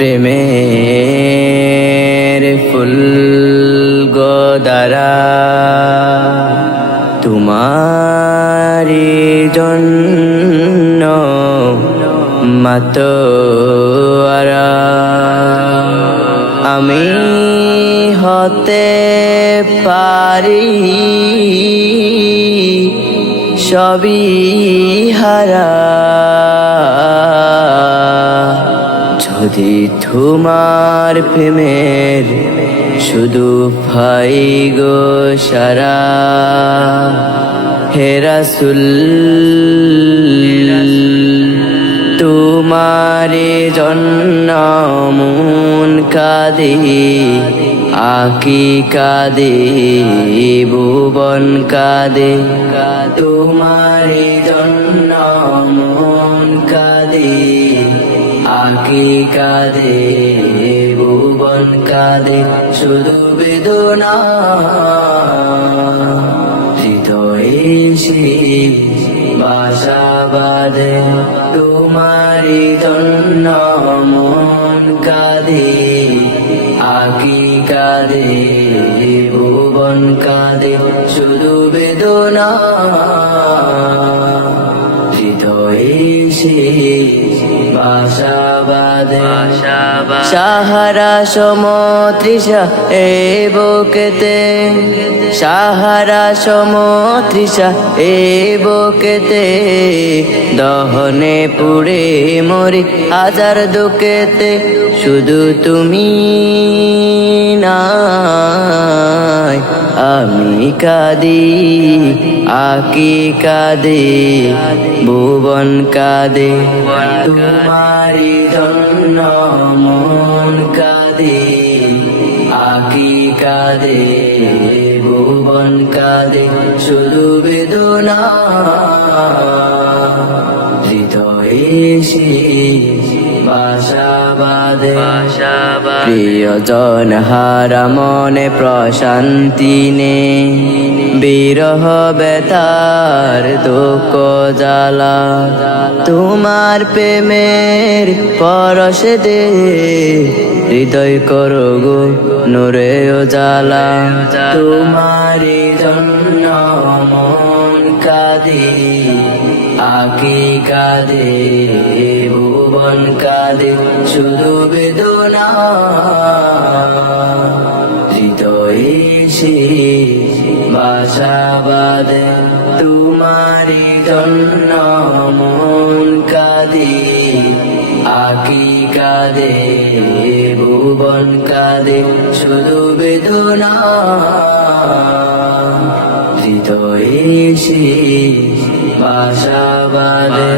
প্রেমের ফুল গোদারা তোমারি জন্য মাতোয়ারা আমি হতে পারি সবই হারা যদি তোমার প্রেমের শুধু ভাই গো সারা হে রাসূল তোমারে জন্য মন কাঁদে আকি কাঁদে ভুবন কাঁদে তোমারে জন্য মন কাঁদে আকি কাঁদে ভুবন কাঁদে শুধু বেদনা হৃদয়ে সে বাসা বাঁধে তোমারি জন্য মন কাঁদে আকি কাঁদে ভুবন কাঁদে শুধু বেদনা হৃদয়ে সে বাসা বাঁধে সাহারা সমতৃষা এ বুকেতে সাহারা সমতৃষা এ বুকেতে দহনে পুড়ে মরি হাজার দুঃখেতে শুধু তুমি নাই আমি কাঁদি আকি কাঁদে ভুবন কাঁদে তোমারি জন্য মন কাঁদে আকি কাঁদে ভুবন কাঁদে শুধু বেদনা হৃদয়ে সে বাসা বাঁধে প্রিয়জন হারা মনে প্রশান্তি নে বিরহ বেতার দুঃখ জ্বালা তোমার প্রেমের পরশ দে হৃদয় করো গো নূরে উজালা তোমারি জন্য মন কাঁদে আকি কাঁদে ভুবন কাঁদে শুধু বেদনা হৃদয়ে সে বাসা বাঁধে তোমারি জন্য মন কাঁদে আকি কাঁদে ভুবন কাঁদে শুধু বেদনা হৃদয়ে সে বাসা বাঁধে